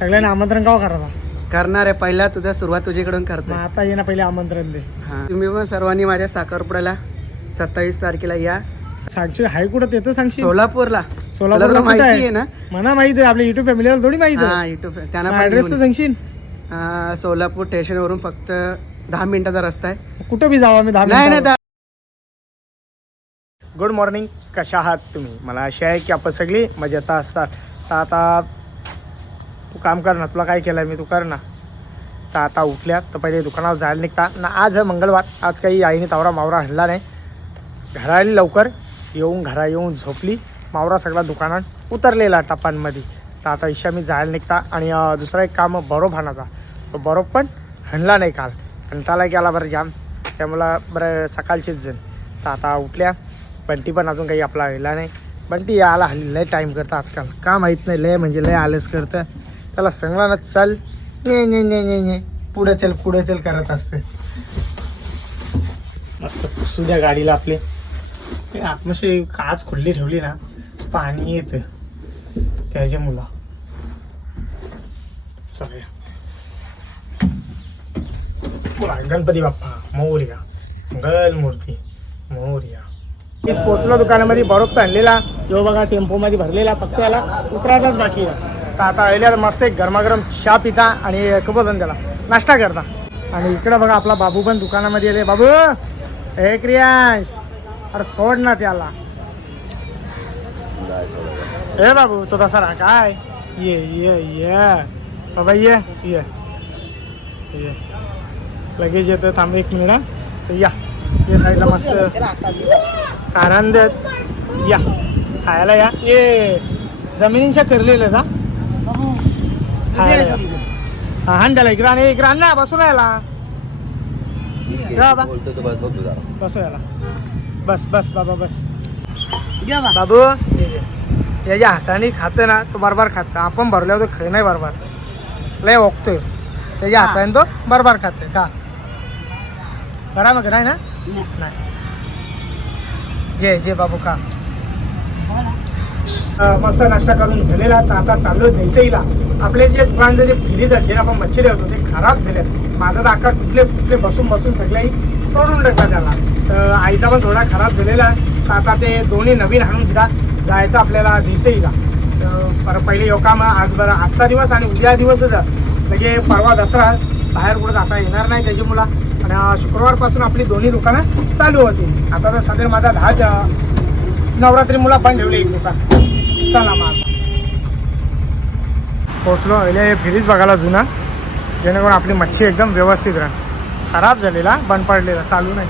सगळ्यांना आमंत्रण का करायला करणार आहे. पहिला तुझा सुरुवात तुझ्याकडून मग करतोय आता ये ना पहिले आमंत्रण दे. हा. तुम्ही पण सर्वांनी माझ्या साखरपुड्याला सत्तावीस तारखेला या. सांगशील हाय कुठं ते तर सांगशील? सोलापूरला. सोलापूरला तुला तर कुठं माहिती आहे? आहे ना? मला माहिती आहे आपल्या युट्यूब फॅमिलीला थोडी माहिती हा आहे युट्यूब त्यांना पण ऍड्रेस तर घेऊन सांगशील. हा, सोलापूर स्टेशनवरून फक्त दहा मिनिटाचा रस्ता आहे. कुठं बी जावा मी दहा नाही नाही मिनिटावर. दहा- गुड मॉर्निंग कशा आहात तुम्ही? मला अशी आहे की आपण सगळी मजेत असतात. तर आता तू काम कर ना तुला काय केलं मी तू कर ना. तर आता उठल्या तर पहिले दुकानावर जायला निघता. ना आज आहे मंगळवार आज काही आईने तावरा मावरा हल्ला नाही. घरा आली लवकर येऊन घरा येऊन झोपली. मावरा सगळा दुकानात उतरलेला टपांमध्ये. तर आता ईशा मी जायला निघता आणि दुसरा एक काम बरोब हाणाचा तो बरोब पण हणला नाही काल. कंटाळा गेला बरं जाम. त्यामुळं बरं सकाळचीच जण. तर आता उठल्या. बंटी पण अजून काही आपला हल्ला नाही. बंटी यायला हल्ली लय टाईम करतं आजकाल. का माहीत नाही लय म्हणजे लय आलस करतं. त्याला सांगला ना चल. ने ने ने ने ने पुढे चल पुढे चल करत असते. मस्त सुद्या गाडीला आपले. ते आतमशी काच खुल्ली ठेवली ना पाणी येतं. त्याच्या मुला. सगळ्या गणपती बाप्पा मोर्या. गल मूर्ती मोर्या. पोचलो दुकानामध्ये बरोबर आणलेला. यो बघा टेम्पो मध्ये भरलेला फक्त याला उतरायचाच बाकी आहे. तर आता आल्यावर मस्त एक गरमागरम चहा पिता आणि कबोधन त्याला. नाश्ता करता. आणि इकडं बघा आपला बाबू पण दुकानामध्ये आले. बाबू हे क्रियांश अरे सोड ना त्याला. ए बाबू तो तसा राहा काय ये ये ये. बाबा ये ये ये. लगेच येतो थांब एक मिनिट हा. या. ये साईडला मस्त कारण या. खायला या. ये. जमिनींच्या करलेलं का? हा त्याला इकडं आणि इकडं आण ना बसून यायला या बाबा बसू याला बस बस बाबा बस. बाबू याच्या हाताने खातं ना तो बरोबर खातं आपण भरल्यावर तो खाय नाही बरोबर. लय ओकतोय. त्याच्या हाताने तो बरोबर खातं का? बरा मग नाही ना? नाही. जे जे बाबू का मस्त नाश्ता करून झालेला तर आता चाललो देसाईला. आपले जे प्राण जे फिरी जे आपण मच्छी होतो ते खराब झाले माझा तर अख्खा कुठले कुठले बसून बसून सगळ्याही तोडून टाकला त्याला. तर आईचा पण थोडा खराब झालेला तर आता ते दोन्ही नवीन आणून सुद्धा जायचं आपल्याला देसईला. तर पहिले योकाम आज बरं आजचा दिवस आणि उद्या दिवसच लगे म्हणजे परवा दसरा बाहेर कुठं जाता येणार नाही त्याची मुला आणि शुक्रवारपासून आपली दोन्ही दुकानं चालू होती. आता तर सध्या माझा दहा ज- नवरात्री मुला पण ठेवली एक दुकान. चला मग पोचलो हे फ्रीज बघायला जुना. जेणेकरून आपली मच्छी एकदम व्यवस्थित राह खराब झालेला बंद पडलेला. चालू नाही.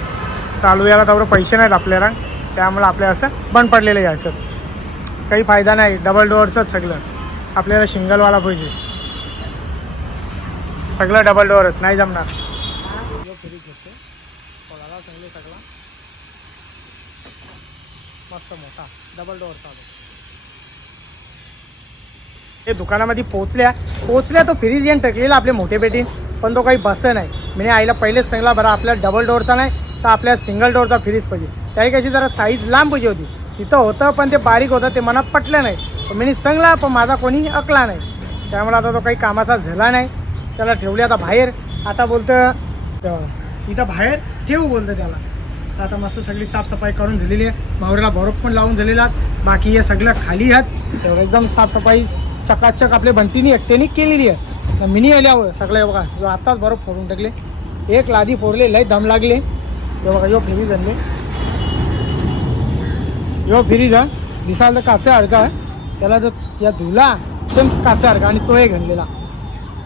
चालू यायला तेवढं पैसे नाहीत आपल्याला. त्यामुळे आपल्या असं बंद पडलेलं यायचं. काही फायदा नाही. डबल डोअरचंच सगळं. आपल्याला सिंगलवाला पाहिजे. सगळं डबल डोअरच नाही जमणार. मस्त मोठा. डबल डोअर चालू. ते दुकानामध्ये पोचल्या पोचल्या तो फ्रीज येऊन टकलेला आपले मोठे बेटीन. पण तो काही बस नाही. मी आईला पहिलेच सांगला बरं आपल्या डबल डोअरचा नाही तर आपल्या सिंगल डोअरचा फ्रीज पाहिजे. त्याही कशी जरा साईज लांब पाहिजे होती. तिथं होतं पण ते बारीक होतं ते मनात पटलं नाही. पण मी सांगला पण माझा कोणी अकला नाही. त्यामुळे आता तो काही कामाचा झाला नाही. त्याला ठेवले आता बाहेर. आता बोलतं तिथं इथं बाहेर ठेवू बोलतं त्याला. तर आता मस्त सगळी साफसफाई करून झालेली आहे. मावऱ्याला बरोबर पण लावून झालेला. बाकी हे सगळं खाली आहेत. तेवढं एकदम साफसफाई चकाचक आपल्या बंटीनी एकट्याने केलेली आहे. तर मिनी आल्यावर सगळं बघा जो आत्ताच बरोबर फोडून टाकले. एक लादी फोडले लय दम लागले. हे बघा यो फिरी आणले यो फिरी जा दिसायला तर काचा अडका आहे. त्याला जर या धुला एकदम काचा अडका आणि तो घडलेला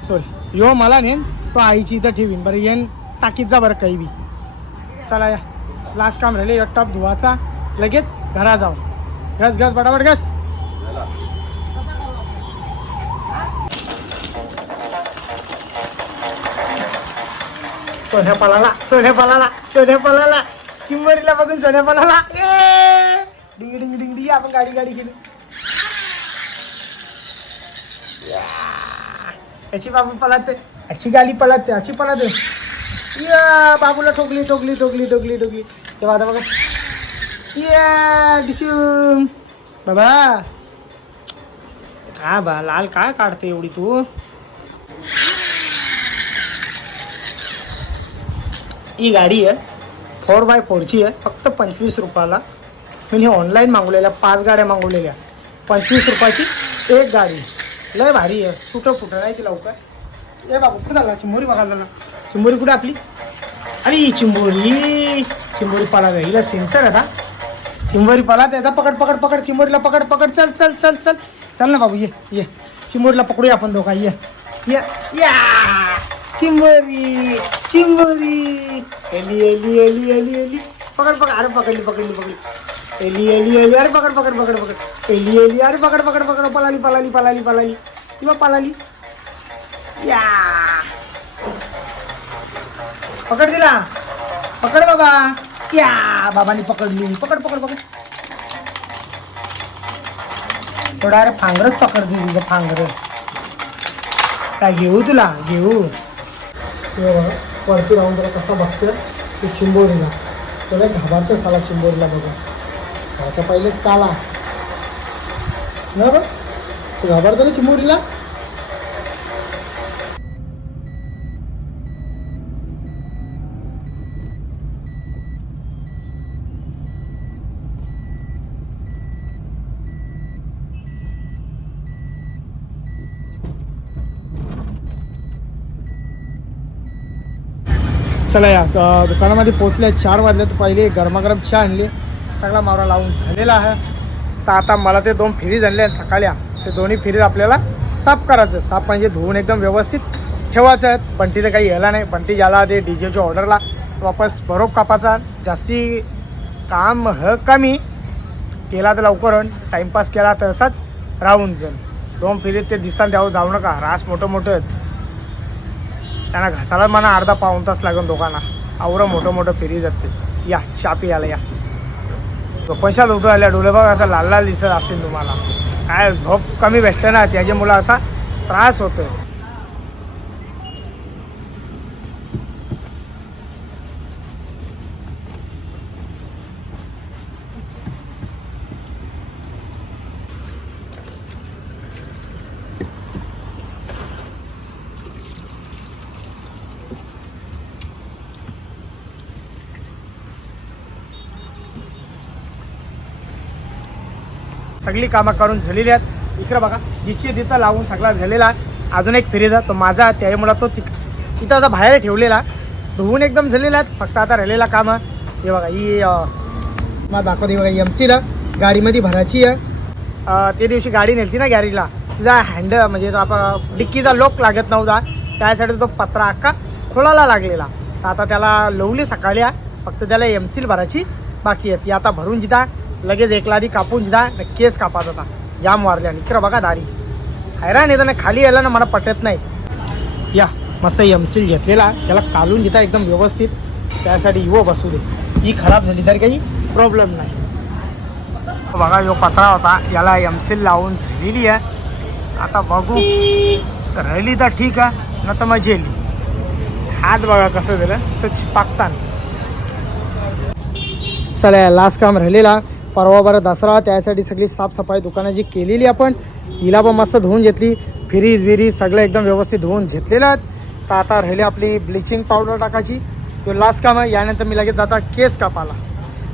सॉरी यो मला नेन तो आईची इथं ठेवीन. बरं येन टाकीत जा बरं काही बी चला या. लास्ट काम राहिले एक टप धुवाचा. लगेच घरा जाऊ घस घस बटाबट घस. सोन्या पलाला सोन्या पलाला सोन्या पलाला किंमरीला बघून सोन्या पलाला ए! डिंग डिंग डिंग डिंग. आपण गाडी गाडी केली! याची बाबू पळते याची गाडी पळते याची पळते या बाबूला ठोकली ठोकली ठोकली ठोकली ठोकली. तेव्हा आता बघा. या डिशूम बाबा. हा बा लाल काय काढते एवढी तू? ही गाडी आहे. फोर बाय फोरची आहे. फक्त पंचवीस रुपयाला. मी ऑनलाईन मागवलेल्या पाच गाड्या मागवलेल्या. पंचवीस रुपयाची एक गाडी. लय भारी आहे. कुठं फुटं नाही की लवकर? ए बाबू कुठं झाला? चिंबोरी बघायला झाला. चिंबोरी कुठे आपली? अरे चिंबोरी. चिंबोरी पाला हिला सेन्सर आहे का चिंबोरी पाला त्याचा पकड पकड पकड. चिंबोरीला पकड पकड. चल चल चल चल. चल ना बाबू ये ये. चिंबोरीला पकडूया आपण दोघा. ये ये. या! चिंबोरी चिंबोरी. एली एली एली एली एली. पकड पकड. अरे पकडली पकडली पकडली एली एली एली. अरे पकड पकड पकड पकड. एली एली. अरे पकड पकड पकड. पलाली पलाली पलाली पलाली. किंवा पलाली. या. पकड दिला पकड बाबा. या. बाबांनी पकडली. पकड पकड पकड. थोडा अरे फांगरच पकडते तुझं फांगर. काय घेऊ तुला? घेऊ. ते बघा, वरती राहून जरा कसा बघतोय ते चिंबोरीला. त्याला घाबरतं साला चिंबोरीला बघा आता पहिलेच काला. ना बघ तू घाबरतो ना चिंबोरीला? चला या. दुकानामध्ये पोहोचले चार वाजले तर पहिले गरमागरम चहा आणली. सगळा मावरा लावून झालेला आहे. तर आता मला ते दोन फिरीज आणले आहेत सकाळी ते दोन्ही फिरीज आपल्याला साफ करायचं साफ म्हणजे धुवून एकदम व्यवस्थित ठेवायचं आहे बंटीला काही यायला नाही. बंटी ज्याला ते डी जेच्या ऑर्डरला वापस बरोब कापाचा जास्ती काम ह कमी केला तर लवकर टाईमपास केला तर असाच राहून जाईल दोन फिरीत ते दिसताना द्यावं जाऊ नका. रास मोठं मोठं आहेत. त्यांना घसाला मला अर्धा पाऊन तास लागेल दोघांना. आवरं मोठं मोठं फिरी जाते. या शापी आला या. पैशात उठून आल्या डोळे बघ असा लाल लाल दिसत असेल तुम्हाला. काय झोप कमी भेटतं ना त्याच्यामुळं असा त्रास होतोय. सगळी कामं करून झालेली आहेत. इकडं बघा जिची तिथं लावून सगळा झालेला अजून एक फिरीचा तो माझा त्यामुळे तो तिक तिथं आता बाहेर ठेवलेला धुवून एकदम झालेला आहेत फक्त आता राहिलेला काम हे बघा ही मला दाखवते बघा एम सीला गाडीमध्ये भरायची आहे. ते दिवशी गाडी नेलती ना गॅरेजला. तिचा हँड म्हणजे आपण डिक्कीचा लोक लागत नव्हता. त्यासाठी तो पत्रा अख्खा खोळाला लागलेला. तर आता त्याला लवली सकाळी आहे. फक्त त्याला एम सील भरायची बाकी आहेत ती आता भरून जिथं लगेच एकला लादी कापून जिता केस कापात होता. जाम आणि. इकडं बघा दारी. हैराण येतं ना खाली यायला ना मला पटत नाही. या मस्त एमसील घेतलेला. त्याला कालून जिता एकदम व्यवस्थित. त्यासाठी युव बसू दे. ही खराब झाली तर काही प्रॉब्लेम नाही. बघा जो पत्रा होता याला एमसील लावून झालेली आहे. आता बघू. राहिली तर ठीक आहे न तर मग जेली हात बघा कसं झालं. असं चिपाकताना चला लास्ट काम राहिलेला. परवा बरं दसरा त्यासाठी सगळी साफसफाई दुकानाची केलेली आपण. हिला पण मस्त धुवून घेतली. फिरीज विरीज सगळं एकदम व्यवस्थित धुवून घेतलेलं आहेत. तर आता राहिली आपली ब्लिचिंग पावडर टाकायची. तो लास्ट काम आहे. यानंतर मी लगेच जाता केस कापाला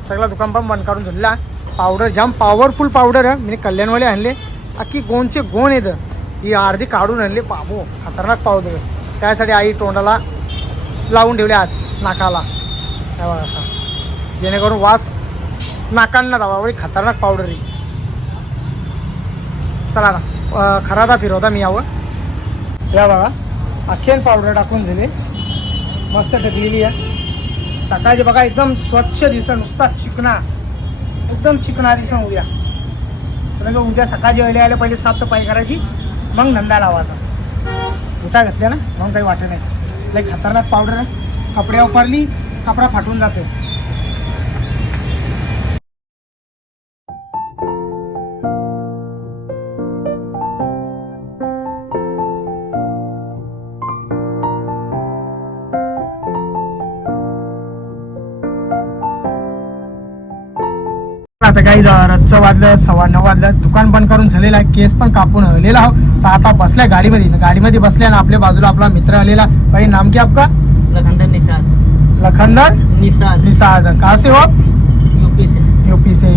सगळा दुकान पण बंद करून धुतला पावडर जाम पॉवरफुल पावडर आहे. मी कल्याणवाले आणले. अख्खी गोणचे गोण येतं ही अर्धी काढून आणली. बाबू खतरनाक पावडर त्यासाठी आई तोंडाला लावून ठेवली आत नाकाला. काय बघा असा जेणेकरून वास नाकांना दावा एवढी खतरनाक पावडर आहे. चला आता खरादा फिरवता मी यावं या बघा अखेर पावडर टाकून दिले. मस्त टकलेली आहे. सकाळची बघा एकदम स्वच्छ दिसण नुसता चिकना. एकदम चिकना दिसण उद्या. तर उद्या सकाळची वेळे आले पहिले साफसफाई करायची. मग नंदा लावायचा. उठा घातल्या ना मग काही वाटत नाही. लई खतरनाक पावडर आहे. कपडे वापरली कपडा फाटून जाते. आता काही रातचं वाजलं सव्वा नऊ वाजलं दुकान बंद करून झालेलं आहे केस पण कापून हलेला आहो तर आता बसल्या गाडीमध्ये गाडीमध्ये बसल्या आणि आपल्या बाजूला आपला मित्र आलेला. भाई नाम क्या आपका? लखनदर निषाद. लखनदर निषाद. निसाद कहाँ से हो? यूपी से. यूपी से.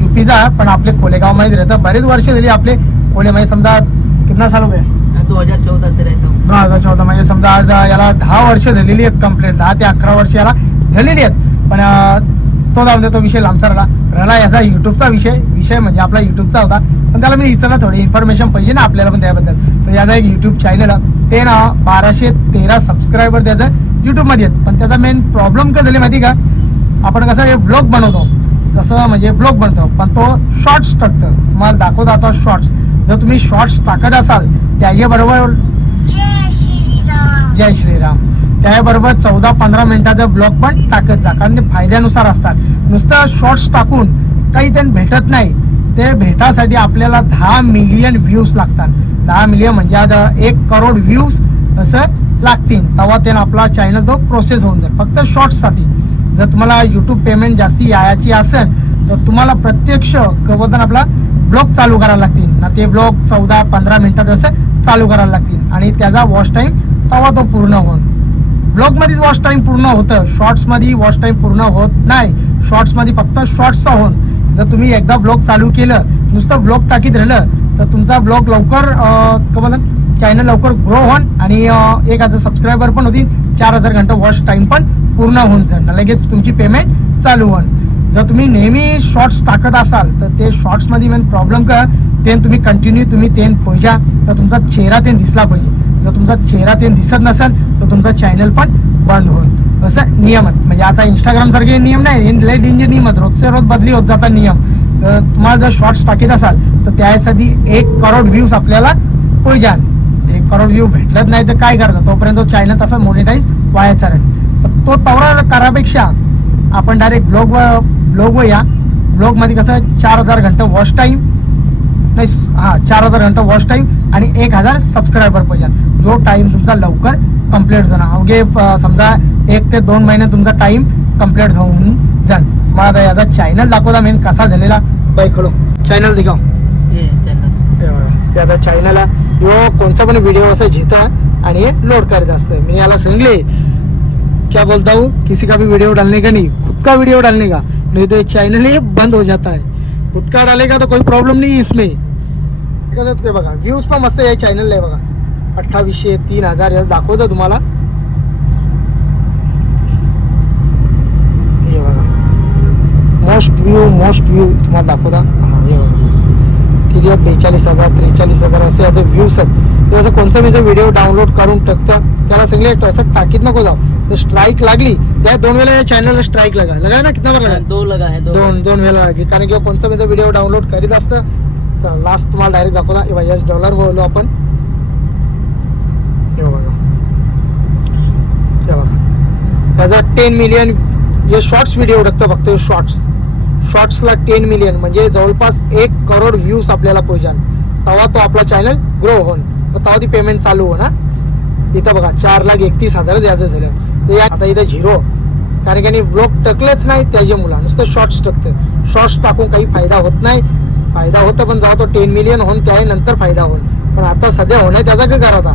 यूपीचा पण आपले कोलेगावमध्ये राहतं बरेच वर्ष झाली आपले कोलेमध्ये. समजा कितना साल हो गए? मैं 2014 से रहता हूँ. दोन हजार चौदा म्हणजे समजा आज याला दहा वर्ष झालेली आहेत कंप्लीट दहा ते अकरा वर्ष याला झालेली आहेत. पण तो जाऊन दे तो विषय लांबचा राहिला. राहिला याचा युट्यूबचा विषय. विषय म्हणजे आपला युट्यूबचा होता. पण त्याला मी विचारलं थोडी इन्फॉर्मेशन पाहिजे ना आपल्याला पण त्याबद्दल. तर याचा एक युट्यूब चॅनल आहे. ते ना बाराशे तेरा सबस्क्रायबर त्याचं युट्यूबमध्ये आहेत. पण त्याचा मेन प्रॉब्लेम काय झाली माहिती का? आपण कसं हे व्लॉग बनवतो. जसं म्हणजे व्लॉग बनतो पण तो शॉर्ट्स टाकतं. तुम्हाला दाखवतो आता शॉर्ट्स जर तुम्ही शॉर्ट्स टाकत असाल त्याच्याबरोबर जय श्रीराम. त्याबरोबर चौदा पंधरा मिनिटाचा ब्लॉग पण टाकत जा कारण ते फायद्यानुसार असतात. नुसतं शॉर्ट्स टाकून काही त्यांना भेटत नाही ते भेटासाठी आपल्याला दहा मिलियन व्ह्यूज लागतात. दहा मिलियन म्हणजे आता एक करोड व्ह्यूज असं लागतील. तेव्हा त्यानं आपला चॅनल तो प्रोसेस होऊन जाईल. फक्त शॉर्ट्ससाठी जर तुम्हाला यूट्यूब पेमेंट जास्ती यायची असेल तर तुम्हाला प्रत्यक्ष कबोदन आपला ब्लॉग चालू करायला लागतील. ना ते ब्लॉग चौदा पंधरा मिनिटात असं चालू करायला लागतील. आणि त्याचा वॉच टाईम तेव्हा तो पूर्ण होऊन ब्लॉगमध्येच वॉच टाईम पूर्ण होतं. शॉर्ट्समध्ये वॉच टाईम पूर्ण होत नाही. शॉर्ट्समध्ये फक्त शॉर्ट्सचा होऊन. जर तुम्ही एकदा ब्लॉग चालू केलं नुसतं ब्लॉग टाकीत राहिलं तर तुमचा ब्लॉग लवकर कबोदन चॅनल लवकर ग्रो होऊन आणि एक हजार सबस्क्रायबर पण होतील. चार हजार घंटा वॉच टाईम पण पूर्ण होऊन जाईल. लगेच तुमची पेमेंट चालू होऊन जर तुम्ही नेहमी शॉर्ट्स टाकत असाल तर ते शॉर्ट्समध्ये मेन प्रॉब्लेम का ते तुम्ही कंटिन्यू तुम्ही तेन पोजा तर तुमचा चेहरा ते दिसला पाहिजे. जर तुमचा चेहरा ते दिसत नसेल तर तुमचा चॅनल पण बंद होईल. असं नियम म्हणजे आता इंस्टाग्राम सारखे नियम नाही. हे लय डेंजर नियमच रोजचे रोज बदली होत जातात नियम. तर तुम्हाला जर शॉर्ट्स टाकीत असाल तर त्यासाठी एक करोड व्ह्यूज आपल्याला पोजान एक करोड व्ह्यू भेटलंच नाही तर काय करता? तोपर्यंत चॅनल तसा मोनिटाईज व्हायचा राहील. तर तो तवरा करापेक्षा आपण डायरेक्ट ब्लॉग ब्लॉग या. ब्लॉगमध्ये कसं चार हजार घंटा वॉच टाईम नाही हा चार हजार घंटा वॉच टाईम आणि एक हजार सबस्क्रायबर पाहिजे जो टाईम तुमचा लवकर कंप्लीट जाणार अवघे समजा एक ते दोन महिने तुमचा टाईम कंप्लीट होऊन जाण तुम्हाला आता याचा चॅनल दाखवता मेन कसा झालेला. बाईक खोलो चॅनल दिखाव. त्याचा चॅनल यो कोणचा पण व्हिडिओ असं घेता आणि हे लोड करत असतं. मी याला सांगले क्या बोलता हूँ? किसी का भी वीडियो डालने का नहीं खुद का वीडियो डालने का. नहीं तो ये चैनल ही बंद हो जाता है. खुद का डालेगा तो कोई प्रॉब्लेम नहीं इसमें. कसं ते बघा. व्ह्यूज पण मस्त आहे चॅनल आहे बघा. अठ्ठावीसशे तीन हजार याला दाखवतो तुम्हाला. हे बघा. मोस्ट व्ह्यू मोस्ट व्ह्यू तुम्हाला दाखवता. हा, बघा. किती आहेत? बेचाळीस हजार त्रेचाळीस हजार असे याचे व्ह्यूज आहेत. ते असं कोणतं मी व्हिडिओ डाउनलोड करून टाकतं त्याला सगळे असं टाकीत नको जाऊ. तर स्ट्राईक लागली त्या दोन वेळा या चॅनलला स्ट्राईक लगा. लगा ना? कितना बार लगा? दो लगा है दो दोन दोन वेळा लागली. कारण की कोणतं मी व्हिडिओ डाउनलोड करीत असतं लास्ट तुम्हाला डायरेक्ट दाखवला हे बघा डॉलर बोललो आपण. हे बघा. हे बघा. त्याचा टेन मिलियन हे शॉर्ट्स व्हिडिओ टाकतो फक्त शॉर्ट्स शॉर्ट्सला टेन मिलियन म्हणजे जवळपास एक करोड व्ह्यूज आपल्याला पोहोचाल. तेव्हा तो आपला चॅनल ग्रो होईल. तेव्हा ती पेमेंट चालू हो. ना इथं बघा चार लाख एकतीस हजार याचं झालं. तर आता इथं झिरो. कारण की ब्लॉग टकलंच नाही त्याचे मुला नुसतं शॉर्ट्स टाकतं. शॉर्ट्स टाकून काही फायदा होत नाही. फायदा होतं पण जेव्हा तो टेन मिलियन होऊन त्या नंतर फायदा होईल. पण आता सध्या होणं त्याचा काय करायचा?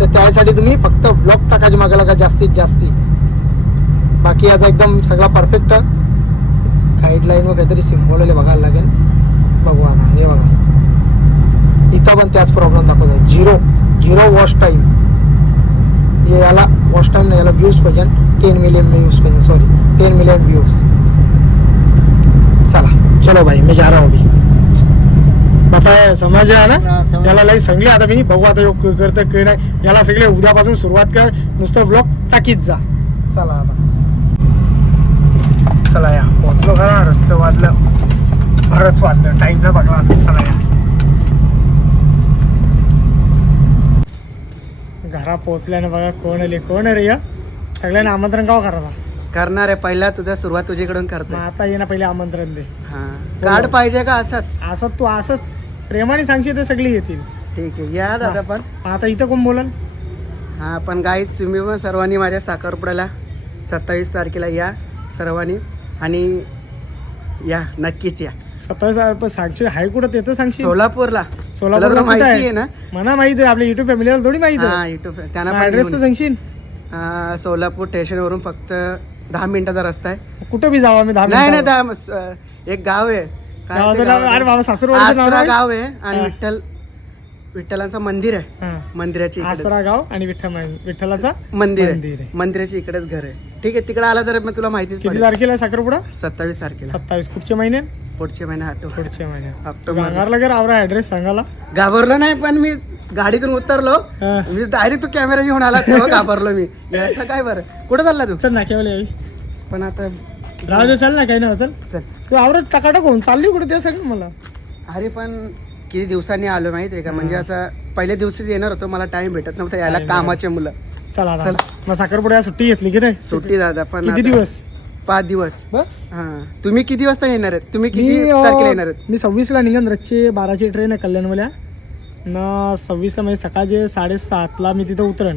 तर त्यासाठी तुम्ही फक्त ब्लॉक टाकायचे मागायला का जास्तीत जास्ती. बाकी याचा एकदम सगळा परफेक्ट गाईडलाईन व काहीतरी सिम्बॉल बघायला लागेल. बघू आता. हे बघा. इथं पण त्याच प्रॉब्लेम दाखवतो झिरो झिरो वॉश टाईम याला वॉश टाईम नाही याला व्ह्यूज पाहिजे. टेन मिलियन व्ह्यूज पाहिजे. सॉरी टेन मिलियन व्ह्यूज चला. चलो भाई मी जा रहा हूँ अभी. आता समज आहे ना? हाँ, याला लई सांगली आता मी. बघू आता योग करतं काही नाही. याला सगळे उद्यापासून सुरुवात कर. नुसतं ब्लॉग टाकीत जा. चला आता. चला या. पोहोचलो खरा. रच वाजलं. बरंच वाजलं. टाईमला बघला असं चला या. घरा पोहोचल्याने बघा कोण आले कोण रे या. सगळ्यांना आमंत्रण का करायला करणार आहे. पहिला तुझा सुरुवात तुझ्याकडून मग करतोय आता ये ना पहिले आमंत्रण दे. हा. कार्ड पाहिजे का असंच? असं तू असंच प्रेमाने सांगशील ते सगळी येतील. ठीक आहे या दादा पण. आता इथं कोण बोलल? हा पण गाई तुम्ही पण सर्वांनी माझ्या साखरपुड्याला सत्तावीस तारखेला या सर्वांनी. आणि या नक्कीच या. सत्तावीस पण सांगशील? हाय कुठं ते तर सांगशील. सोलापूरला. सोलापूरला तुला माहिती आहे? ना? मला माहिती आहे आपल्या युट्यूब फॅमिलीला थोडी माहिती हा आहे युट्यूब त्यांना पण ऍड्रेस तर घेऊन सांगशील. हा, सोलापूर स्टेशनवरून फक्त दहा मिनिटाचा रस्ता आहे. कुठं बी जावा मी दहा नाही नाही मिनिटावर. दहा एक गाव आहे. काय ते गावाचं गाव नाव- अरे आहे? बाबा सासरवाडीचं नाव आसरा आहे? गाव आहे आणि हा. विठ्ठल विठ्ठलांचं मंदिर आहे. हा. मंदिराच्या इकडे. आसरा गाव आणि विठ्ठल विठ्ठलाचा मंदिर मंदिर आहे. आहे. मंदिराच्या इकडेच घर आहे. ठीक आहे तिकडे आला तर मग तुला माहितीच किती पडेल. तारखेला साखरपुडा? सत्तावीस तारखेला. सत्तावीस पुढच्या महिन्यात पुढच्या महिन्यात आठवड. पुढच्या महिन्यात ऑक्टोबर. अंगारला घर आवरा ऍड्रेस सांगाला घाबरलो नाही पण मी गाडीतून उतरलो. हा. मी डायरेक्ट तू कॅमेरा घेऊन आला तेव्हा घाबरलो मी. असं काय बरं? कुठं चालला तू? चल ना केवळ यावी पण आता राहू दे चल ना काही ना चल. चल. तू आवरत टाकाटक होऊन चालली कुठे? ते सांग मला. अरे पण किती दिवसांनी आलो माहिती आहे का? म्हणजे असं पहिल्या दिवशी येणार होतो मला टाइम भेटत नव्हता यायला कामाचे मुलं. चला चल. मग साखरपुड्या सुट्टी घेतली की नाही? सुट्टी दादा पण किती दिवस? पाच दिवस. हा. तुम्ही किती वाजता येणार आहेत? तुम्ही किती तारखेला येणार आहेत? मी सव्वीसला निघन रच्चे बाराची ट्रेन आहे कल्याणवाल्या. न सव्वीसला म्हणजे सकाळचे साडेसातला मी तिथं उतरण.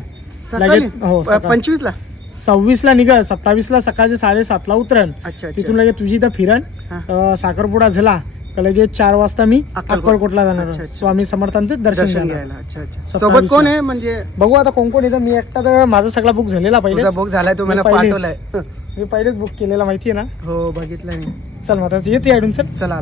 हो. पंचवीसला? सव्वीसला निघल सत्तावीसला सकाळचे साडेसातला उतरण अच्छा तिथून लगेच तुझी इथं फिरण हा. अं, साखरपुडा झाला का लगेच चार वाजता मी अक्कलकोट. अक्कलकोटला जाणार अच्छा, अच्छा. स्वामी समर्थांचे दर्शन दर्शन घेणार घ्यायला. अच्छा अच्छा. सत्तावीसला. सोबत कोण आहे? म्हणजे बघू आता कोण कोण येतं. मी एकटा तर माझा सगळा बुक झालेला पहिले बुक झालाय तू मला मी पहिलेच. पाठवलाय. मी पहिलेच बुक केलेला माहितीये ना? हो बघितलंय मी. चल मग आता येते ऍडून चल. चला